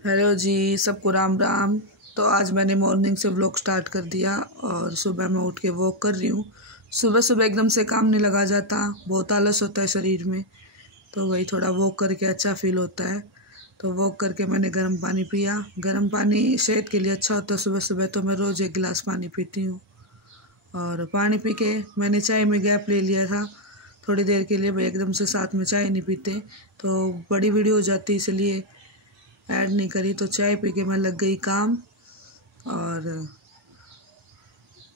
Hello जी, सबको राम राम। तो आज मैंने मॉर्निंग से व्लॉग स्टार्ट कर दिया और सुबह मैं उठ के वॉक कर रही हूँ। सुबह सुबह एकदम से काम नहीं लगा जाता, बहुत आलस होता है शरीर में। तो वही थोड़ा वॉक करके अच्छा फील होता है। तो वॉक करके मैंने गर्म पानी पिया। गर्म पानी सेहत के लिए अच्छा होता है। सुबह सुबह तो मैं रोज़ 1 गिलास पानी पीती हूँ। और पानी पी के मैंने चाय में गैप ले लिया था थोड़ी देर के लिए। भाई एकदम से साथ में चाय नहीं पीते तो बड़ी वीडियो हो जाती, इसलिए ऐड नहीं करी। तो चाय पी के मैं लग गई काम। और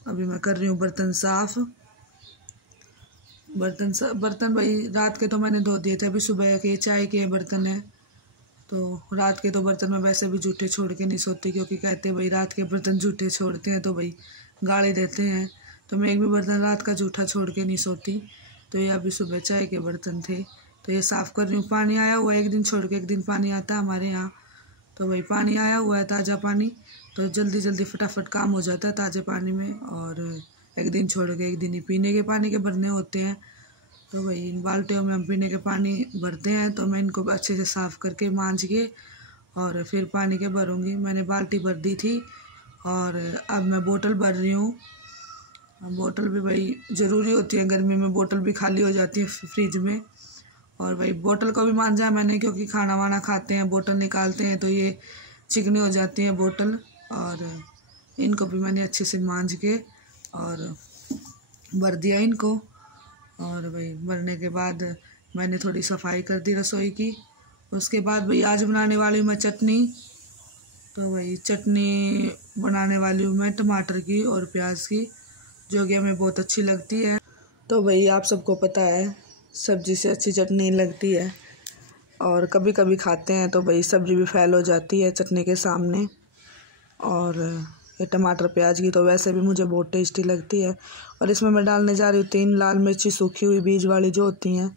अभी मैं कर रही हूँ बर्तन साफ़। बर्तन भाई रात के तो मैंने धो दिए थे, अभी सुबह के चाय के बर्तन हैं। तो रात के तो बर्तन मैं वैसे भी जूठे छोड़ के नहीं सोती, क्योंकि कहते हैं भाई रात के बर्तन जूठे छोड़ते हैं तो भाई गाली देते हैं। तो मैं एक भी बर्तन रात का जूठा छोड़ के नहीं सोती। तो ये अभी सुबह चाय के बर्तन थे तो ये साफ़ कर रही हूँ। पानी आया हुआ है, एक दिन छोड़ के एक दिन पानी आता है हमारे यहाँ। तो भाई पानी आया हुआ है ताज़ा पानी, तो जल्दी जल्दी फटाफट काम हो जाता है ताज़े पानी में। और एक दिन छोड़ के एक दिन ही पीने के पानी के भरने होते हैं। तो भाई इन बाल्टियों में हम पीने के पानी भरते हैं। तो मैं इनको अच्छे से साफ़ करके मांज के और फिर पानी के भरूँगी। मैंने बाल्टी भर दी थी और अब मैं बोतल भर रही हूँ। बोतल भी भाई ज़रूरी होती है, गर्मी में बोतल भी खाली हो जाती है फ्रिज में। और भाई बोतल को भी मांजा मैंने, क्योंकि खाना वाना खाते हैं बोतल निकालते हैं तो ये चिकनी हो जाती है बोतल। और इनको भी मैंने अच्छे से मांज के और भर दिया इनको। और भाई भरने के बाद मैंने थोड़ी सफाई कर दी रसोई की। उसके बाद भाई आज बनाने वाली हूँ मैं चटनी। तो भाई चटनी बनाने वाली हूँ मैं टमाटर की और प्याज की, जो कि हमें बहुत अच्छी लगती है। तो भाई आप सबको पता है सब्जी से अच्छी चटनी लगती है, और कभी कभी खाते हैं तो भाई सब्जी भी फैल हो जाती है चटनी के सामने। और ये टमाटर प्याज की तो वैसे भी मुझे बहुत टेस्टी लगती है। और इसमें मैं डालने जा रही हूँ 3 लाल मिर्ची सूखी हुई बीज वाली जो होती हैं।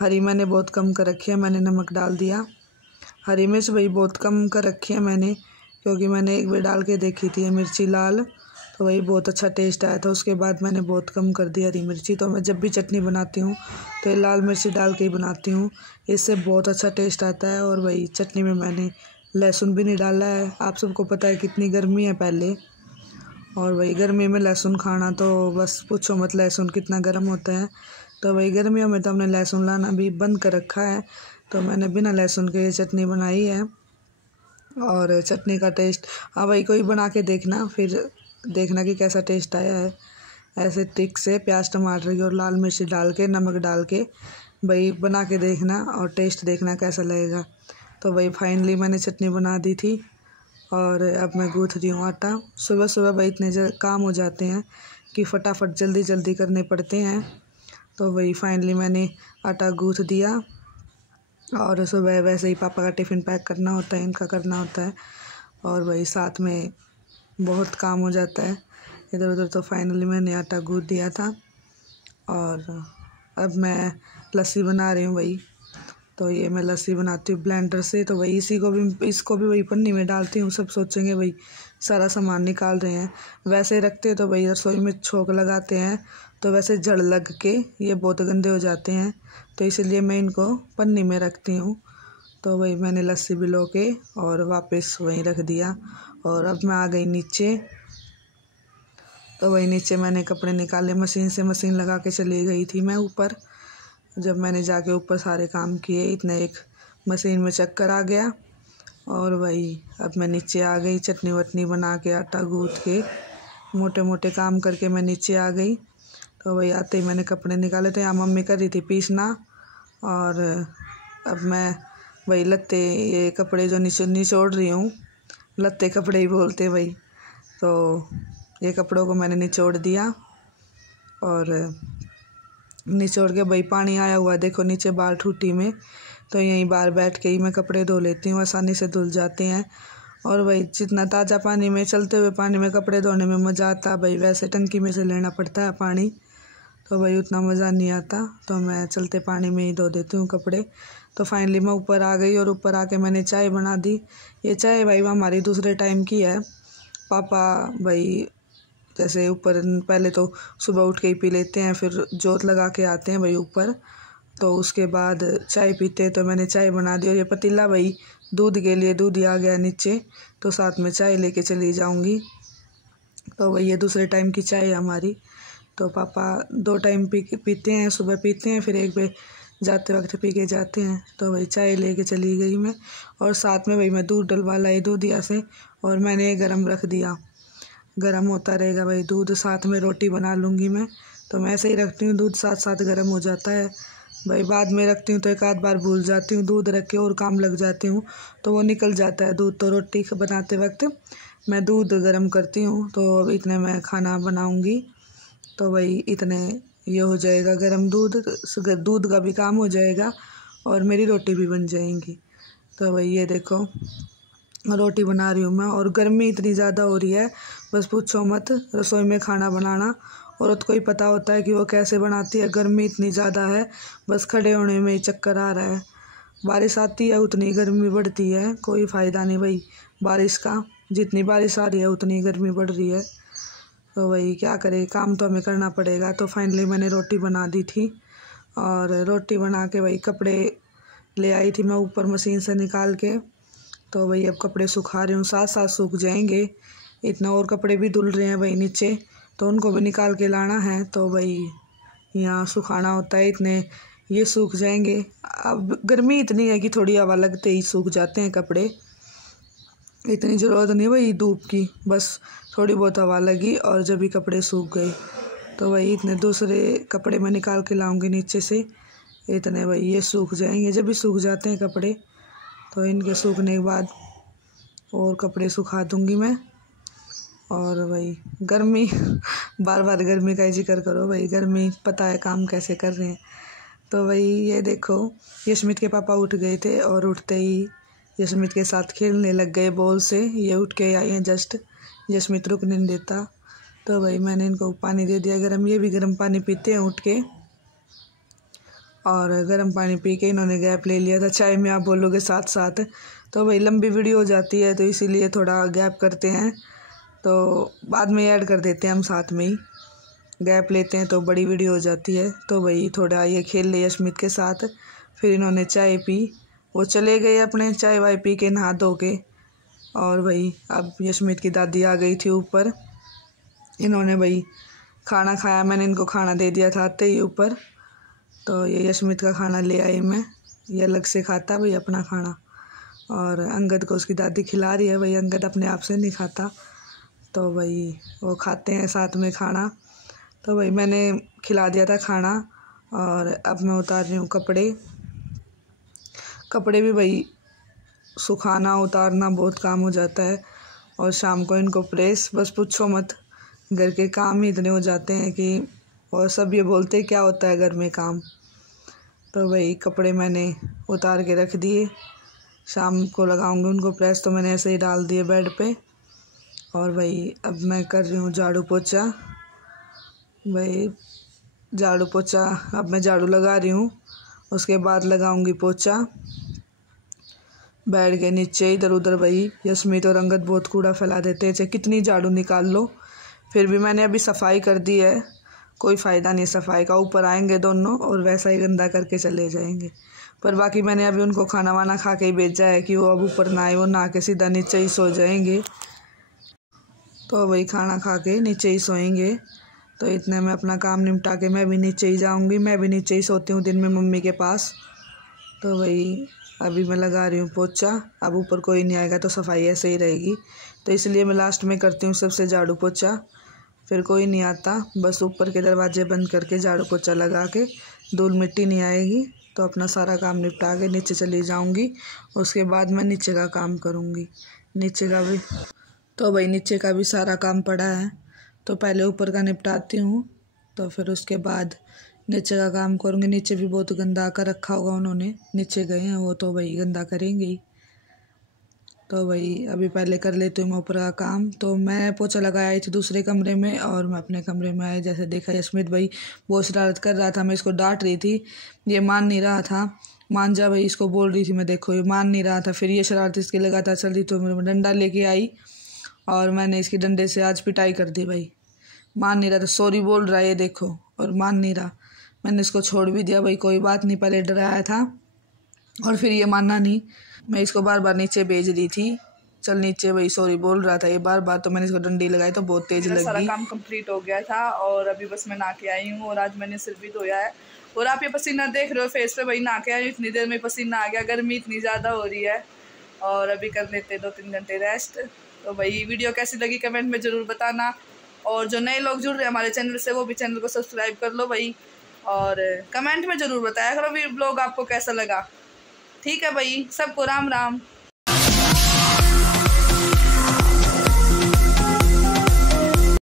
हरी मैंने बहुत कम कर रखी है, मैंने नमक डाल दिया। हरी मिर्च भाई बहुत कम कर रखी है मैंने, क्योंकि मैंने एक बार डाल के देखी थी ये मिर्ची लाल, तो वही बहुत अच्छा टेस्ट आया था। उसके बाद मैंने बहुत कम कर दी हरी मिर्ची। तो मैं जब भी चटनी बनाती हूँ तो ये लाल मिर्ची डाल के ही बनाती हूँ, इससे बहुत अच्छा टेस्ट आता है। और वही चटनी में मैंने लहसुन भी नहीं डाला है। आप सबको पता है कितनी गर्मी है पहले, और वही गर्मी में लहसुन खाना तो बस पूछो मत, लहसुन कितना गर्म होता है। तो वही गर्मियों में तो हमने लहसुन लाना भी बंद कर रखा है। तो मैंने बिना लहसुन के ये चटनी बनाई है। और चटनी का टेस्ट हाँ भाई कोई बना के देखना, फिर देखना कि कैसा टेस्ट आया है। ऐसे ट्रिक से प्याज टमाटर की और लाल मिर्ची डाल के नमक डाल के भाई बना के देखना और टेस्ट देखना कैसा लगेगा। तो भाई फाइनली मैंने चटनी बना दी थी और अब मैं गूँथ रही हूँ आटा। सुबह सुबह भाई इतने काम हो जाते हैं कि फटाफट जल्दी जल्दी करने पड़ते हैं। तो वही फाइनली मैंने आटा गूँथ दिया। और सुबह वैसे ही पापा का टिफ़िन पैक करना होता है, इनका करना होता है, और वही साथ में बहुत काम हो जाता है इधर उधर। तो फाइनली मैंने आटा गूँथ दिया था और अब मैं लस्सी बना रही हूँ भाई। तो ये मैं लस्सी बनाती हूँ ब्लेंडर से। तो वही इसको भी वही पन्नी में डालती हूँ। सब सोचेंगे भाई सारा सामान निकाल रहे हैं, वैसे रखते तो भाई रसोई में छोंक लगाते हैं तो वैसे जड़ लग के ये बहुत गंदे हो जाते हैं, तो इसलिए मैं इनको पन्नी में रखती हूँ। तो वही मैंने लस्सी भिगो के और वापस वहीं रख दिया। और अब मैं आ गई नीचे। तो वही नीचे मैंने कपड़े निकाले मशीन से, मशीन लगा के चली गई थी मैं ऊपर। जब मैंने जाके ऊपर सारे काम किए इतने एक मशीन में चक्कर आ गया। और वही अब मैं नीचे आ गई, चटनी वटनी बना के आटा गूँथ के मोटे मोटे काम करके मैं नीचे आ गई। तो वही आते ही मैंने कपड़े निकाले थे। यहाँ मम्मी कर रही थी पीसना। और अब मैं वही लत्ते ये कपड़े जो निचोड़ रही हूँ, लत्ते कपड़े ही बोलते भाई। तो ये कपड़ों को मैंने निचोड़ दिया और निचोड़ के भाई पानी आया हुआ देखो नीचे बाल ठूठी में, तो यहीं बाहर बैठ के ही मैं कपड़े धो लेती हूँ, आसानी से धुल जाते हैं। और भाई जितना ताज़ा पानी में चलते हुए पानी में कपड़े धोने में मज़ा आता है भाई, वैसे टंकी में से लेना पड़ता है पानी तो भाई उतना मज़ा नहीं आता। तो मैं चलते पानी में ही धो देती हूँ कपड़े। तो फाइनली मैं ऊपर आ गई और ऊपर आके मैंने चाय बना दी। ये चाय भाई हमारी दूसरे टाइम की है। पापा भाई जैसे ऊपर पहले तो सुबह उठ के ही पी लेते हैं, फिर जोत लगा के आते हैं भाई ऊपर। तो उसके बाद चाय पीते, तो मैंने चाय बना दी। और ये पतीला भाई दूध के लिए, दूध ही आ गया नीचे, तो साथ में चाय लेके चली जाऊंगी। तो भाई ये दूसरे टाइम की चाय है हमारी। तो पापा 2 टाइम पीते हैं, सुबह पीते हैं, फिर एक पे जाते वक्त पी के जाते हैं। तो भाई चाय लेके चली गई मैं, और साथ में भाई मैं दूध डलवा लाई दूधिया से, और मैंने गरम रख दिया। गरम होता रहेगा भाई दूध, साथ में रोटी बना लूँगी मैं। तो मैं ऐसे ही रखती हूँ, दूध साथ साथ गर्म हो जाता है भाई। बाद में रखती हूँ तो एक आध बार भूल जाती हूँ, दूध रख के और काम लग जाती हूँ तो वो निकल जाता है दूध। तो रोटी बनाते वक्त मैं दूध गर्म करती हूँ। तो अब इतने मैं खाना बनाऊँगी, तो भाई इतने ये हो जाएगा गर्म दूध, दूध का भी काम हो जाएगा और मेरी रोटी भी बन जाएंगी। तो भाई ये देखो रोटी बना रही हूँ मैं, और गर्मी इतनी ज़्यादा हो रही है बस पूछो मत। रसोई में खाना बनाना औरत को ही पता होता है कि वो कैसे बनाती है। गर्मी इतनी ज़्यादा है, बस खड़े होने में ही चक्कर आ रहा है। बारिश आती है उतनी गर्मी बढ़ती है, कोई फ़ायदा नहीं भाई बारिश का। जितनी बारिश आ रही है उतनी गर्मी बढ़ रही है। तो भाई क्या करें, काम तो हमें करना पड़ेगा। तो फाइनली मैंने रोटी बना दी थी, और रोटी बना के भाई कपड़े ले आई थी मैं ऊपर मशीन से निकाल के। तो भाई अब कपड़े सुखा रही हूँ, साथ साथ सूख जाएंगे। इतने और कपड़े भी धुल रहे हैं भाई नीचे, तो उनको भी निकाल के लाना है। तो भाई यहाँ सुखाना होता है, इतने ये सूख जाएंगे। अब गर्मी इतनी है कि थोड़ी हवा लगते ही सूख जाते हैं कपड़े, इतनी ज़रूरत नहीं भाई धूप की, बस थोड़ी बहुत हवा लगी और जब भी कपड़े सूख गए। तो भाई इतने दूसरे कपड़े मैं निकाल के लाऊंगी नीचे से, इतने भाई ये सूख जाएंगे। जब भी सूख जाते हैं कपड़े तो इनके सूखने के बाद और कपड़े सुखा दूंगी मैं। और भाई गर्मी बार बार गर्मी का ही जिक्र करो भाई, गर्मी पता है काम कैसे कर रहे हैं। तो भाई ये देखो यशमित के पापा उठ गए थे, और उठते ही यशमित के साथ खेलने लग गए बॉल से। ये उठ के आई हैं जस्ट, यशमित रुकने नहीं देता। तो भाई मैंने इनको पानी दे दिया गर्म, ये भी गर्म पानी पीते हैं उठ के। और गर्म पानी पी के इन्होंने गैप ले लिया था चाय में, आप बोलोगे साथ साथ। तो भाई लंबी वीडियो हो जाती है तो इसीलिए थोड़ा गैप करते हैं, तो बाद में ऐड कर देते हैं हम साथ में ही। गैप लेते हैं तो बड़ी वीडियो हो जाती है। तो भाई थोड़ा ये खेल ले यशमित के साथ, फिर इन्होंने चाय पी, वो चले गए अपने चाय वाय पी के नहा धो के। और भाई अब यशमित की दादी आ गई थी ऊपर, इन्होंने भाई खाना खाया, मैंने इनको खाना दे दिया था आते ही ऊपर। तो ये यशमित का खाना ले आई मैं, ये अलग से खाता भाई अपना खाना, और अंगद को उसकी दादी खिला रही है भाई, अंगद अपने आप से नहीं खाता। तो भाई वो खाते हैं साथ में खाना। तो भाई मैंने खिला दिया था खाना, और अब मैं उतार रही हूँ कपड़े। कपड़े भी भाई सुखाना उतारना बहुत काम हो जाता है, और शाम को इनको प्रेस, बस पूछो मत। घर के काम ही इतने हो जाते हैं कि, और सब ये बोलते हैं क्या होता है घर में काम। तो भाई कपड़े मैंने उतार के रख दिए, शाम को लगाऊंगी उनको प्रेस। तो मैंने ऐसे ही डाल दिए बेड पे। और भाई अब मैं कर रही हूँ झाड़ू पोछा। भाई झाड़ू पोछा अब मैं झाड़ू लगा रही हूँ, उसके बाद लगाऊंगी पोछा। बेड के नीचे इधर उधर भाई यशमित और अंगद बहुत कूड़ा फैला देते हैं, चाहे कितनी झाड़ू निकाल लो। फिर भी मैंने अभी सफाई कर दी है, कोई फ़ायदा नहीं सफाई का। ऊपर आएंगे दोनों और वैसा ही गंदा करके चले जाएंगे। पर बाकी मैंने अभी उनको खाना वाना खा के ही भेजा है कि वो अब ऊपर ना आए, वो नहा के सीधा नीचे ही सो जाएंगे। तो वही खाना खा के नीचे ही सोएंगे। तो इतने में अपना काम निपटा के मैं भी नीचे ही जाऊंगी, मैं भी नीचे ही सोती हूँ दिन में मम्मी के पास। तो वही अभी मैं लगा रही हूँ पोछा, अब ऊपर कोई नहीं आएगा तो सफाई ऐसे ही रहेगी। तो इसलिए मैं लास्ट में करती हूँ सबसे झाड़ू पोछा, फिर कोई नहीं आता, बस ऊपर के दरवाजे बंद करके झाड़ू पोछा लगा के, धूल मिट्टी नहीं आएगी। तो अपना सारा काम निपटा के नीचे चली जाऊंगी, उसके बाद मैं नीचे का काम करूंगी। नीचे का भी तो भाई नीचे का भी सारा काम पड़ा है, तो पहले ऊपर का निपटाती हूँ, तो फिर उसके बाद नीचे का काम करूँगी। नीचे भी बहुत गंदा कर रखा होगा उन्होंने, नीचे गए हैं वो तो भाई गंदा करेंगे ही। तो भाई अभी पहले कर लेती हूँ मैं ऊपर का काम। तो मैं पोछा लगा आई थी दूसरे कमरे में, और मैं अपने कमरे में आई, जैसे देखा यशमित भाई बहुत शरारत कर रहा था, मैं इसको डांट रही थी, ये मान नहीं रहा था। मान जा भाई, इसको बोल रही थी मैं, देखो ये मान नहीं रहा था। फिर ये शरारत इसकी लगातार चल रही, तो मैं डंडा लेके आई और मैंने इसकी डंडे से आज पिटाई कर दी भाई। मान नहीं रहा था, सॉरी बोल रहा है ये देखो, और मान नहीं रहा। मैंने इसको छोड़ भी दिया भाई, कोई बात नहीं, पहले डराया था और फिर ये मानना नहीं। मैं इसको बार बार नीचे भेज रही थी, चल नीचे भाई, सॉरी बोल रहा था ये बार बार, तो मैंने इसको डंडी लगाई तो बहुत तेज लगी। सारा काम कंप्लीट हो गया था और अभी बस मैं नहा के आई हूँ और आज मैंने सिर भी धोया है। और आप ये पसीना देख रहे हो फेस पे, भाई नहा के आई हूँ, इतनी देर में पसीना आ गया, गर्मी इतनी ज़्यादा हो रही है। और अभी कर लेते 2-3 घंटे रेस्ट। तो भाई वीडियो कैसी लगी कमेंट में ज़रूर बताना, और जो नए लोग जुड़ रहे हैं हमारे चैनल से वो भी चैनल को सब्सक्राइब कर लो भाई, और कमेंट में ज़रूर बताया करो भी ब्लॉग आपको कैसा लगा। ठीक है भाई, सबको राम राम।